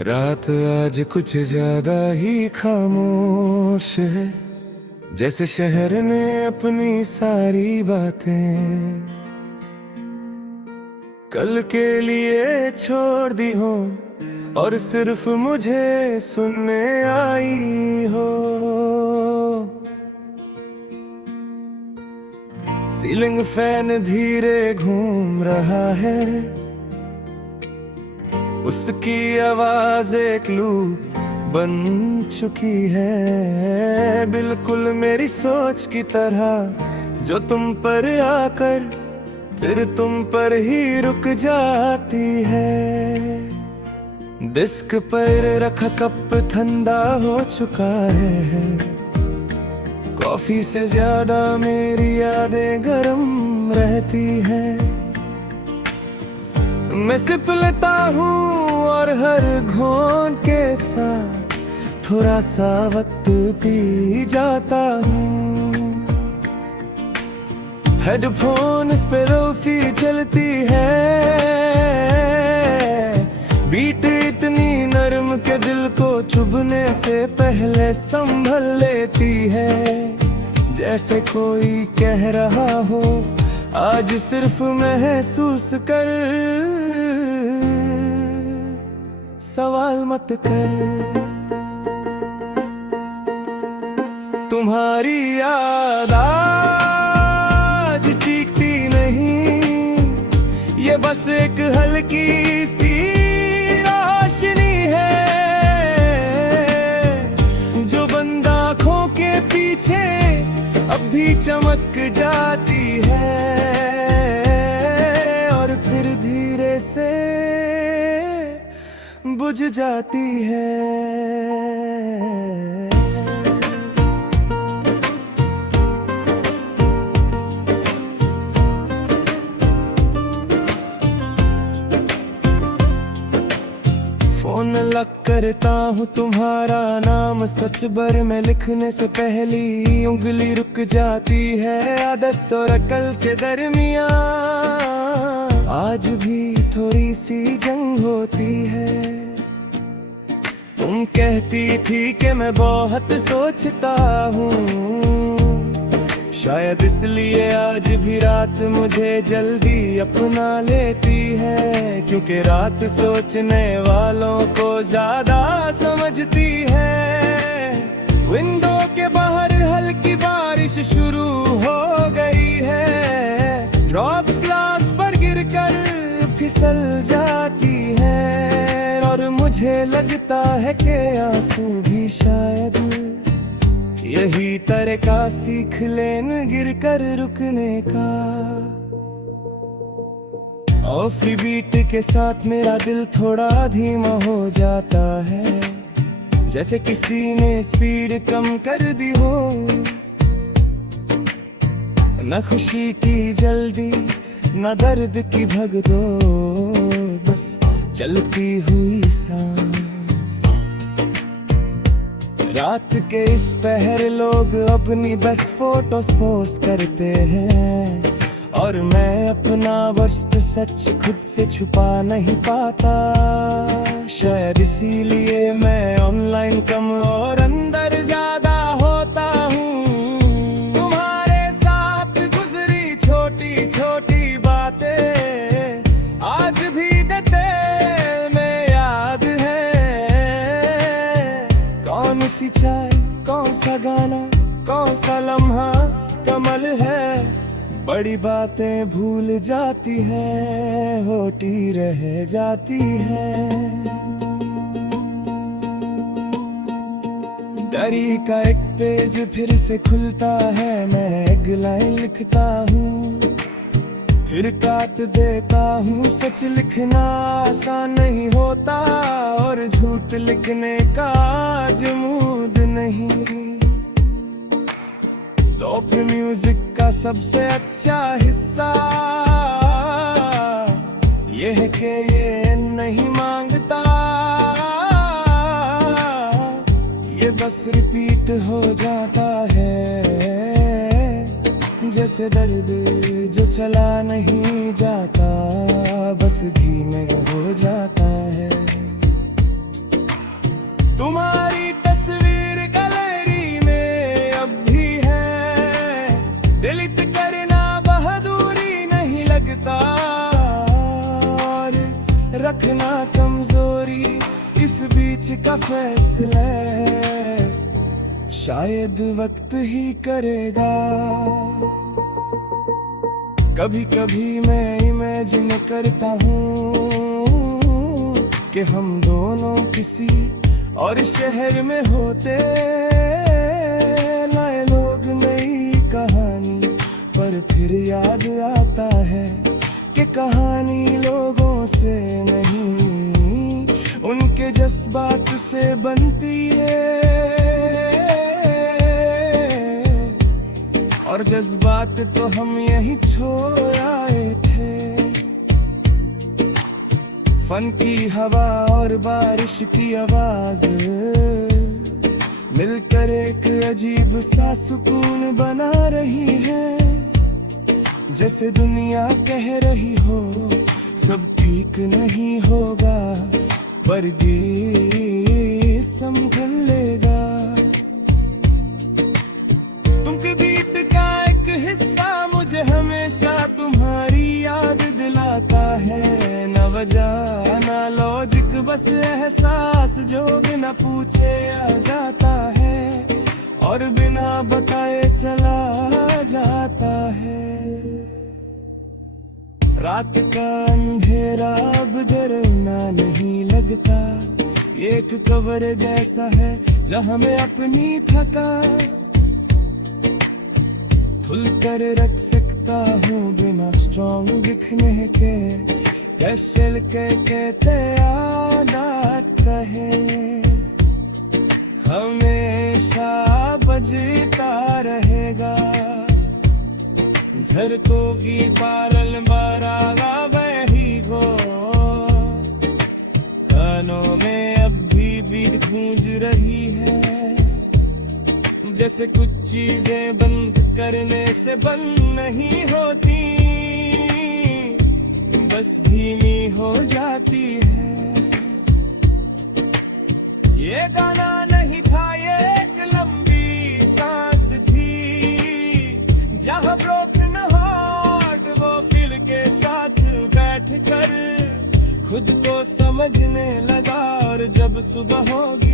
रात आज कुछ ज्यादा ही खामोश है, जैसे शहर ने अपनी सारी बातें कल के लिए छोड़ दी हो और सिर्फ मुझे सुनने आई हो। सीलिंग फैन धीरे घूम रहा है, उसकी आवाज एक लूप बन चुकी है, बिल्कुल मेरी सोच की तरह, जो तुम पर आकर फिर तुम पर ही रुक जाती है। डिस्क पर रखा कप ठंडा हो चुका है, कॉफी से ज्यादा मेरी यादें गर्म रहती है। मैं सिप लेता हूँ और हर घोंट के साथ थोड़ा सा वक्त पी जाता हूँ। हेडफोन पे लोफी चलती है, बीट इतनी नरम के दिल को चुभने से पहले संभल लेती है। जैसे कोई कह रहा हो आज सिर्फ महसूस कर, सवाल मत कर। तुम्हारी याद आज चीखती नहीं, ये बस एक हल्की सी रोशनी है, जो बंद आँखों के पीछे अब भी चमक जाती है और फिर धीरे से बुझ जाती है। फोन लग करता हूँ तुम्हारा नाम, सच भर में लिखने से पहली उंगली रुक जाती है। आदत और अकल के दरमियाँ आज भी थोड़ी सी जंग होती है। तुम कहती थी कि मैं बहुत सोचता हूँ, शायद इसलिए आज भी रात मुझे जल्दी अपना लेती है, क्योंकि रात सोचने वालों को ज्यादा समझती है। विंडो के बाहर हल्की बारिश शुरू हो गई है, ड्रॉप्स ग्लास पर गिरकर फिसल जाती है और मुझे लगता है कि आंसू भी शायद यही तरीका सीख लेन गिर कर रुकने का। ऑफी बीट के साथ मेरा दिल थोड़ा धीमा हो जाता है, जैसे किसी ने स्पीड कम कर दी हो। न खुशी की जल्दी न दर्द की भगदौड़, बस चलती हुई सांस। रात के इस पहर लोग अपनी बेस्ट फोटोज पोस्ट करते हैं और मैं अपना वर्स्ट सच खुद से छुपा नहीं पाता। शायद इसीलिए मैं ऑनलाइन कम और अंदर ज्यादा होता हूँ। तुम्हारे साथ गुजरी छोटी छोटी बातें आज भी दिल में याद है। कौन सी चाय, कौन सा गाना, कौन सा लम्हा कमल है, बड़ी बातें भूल जाती है, होती रह जाती है। डायरी का एक पेज फिर से खुलता है, मैं एक लाइन लिखता हूँ फिर काट देता हूँ। सच लिखना आसान नहीं होता और झूठ लिखने का आज मूड नहीं। डोप म्यूजिक का सबसे अच्छा हिस्सा ये है कि ये नहीं मांगता, ये बस रिपीट हो जाता है, जैसे दर्द जो चला नहीं जाता, बस धीमे हो जाता है। तुम्हारी तस्वीर गैलरी में अब भी है, डिलीट करना बहादुरी नहीं लगता, और रखना कमजोरी इस बीच का फैसला शायद वक्त ही करेगा। कभी कभी मैं इमेजिन करता हूँ कि हम दोनों किसी और शहर में होते, लाए लोग नई कहानी, पर फिर याद आता है कि कहानी लोगों से नहीं, उनके जज्बात से बनती है, और जज्बात तो हम यही छोड़ आए थे। फन की हवा और बारिश की आवाज मिलकर एक अजीब सा सुकून बना रही है, जैसे दुनिया कह रही हो सब ठीक नहीं होगा, पर ये संभल लेगा। तुमके बीट का एक हिस्सा मुझे हमेशा तुम्हारी याद दिलाता है, न वजह न लॉजिक, बस एहसास जो बिना पूछे आ जाता है, और बिना बताए चला जाता है। रात का अंधेरा अब डरना नहीं लगता, एक कवर जैसा है जहां मैं अपनी थका खुल कर रख सकता हूँ बिना स्ट्रॉन्ग दिखने के, कैशल के कहते आदत रहे, हमेशा बजता रहेगा। झरकों की पारल बरागा बही गो, कानों में अब भी बीट गूंज रही है, जैसे कुछ चीजें बंद करने से बंद नहीं होती, बस धीमी हो जाती है। ये गाना नहीं था, ये एक लंबी सांस थी, जहाँ ब्रोकन हार्ट वो फील के साथ बैठ कर खुद को समझने लगा, और जब सुबह होगी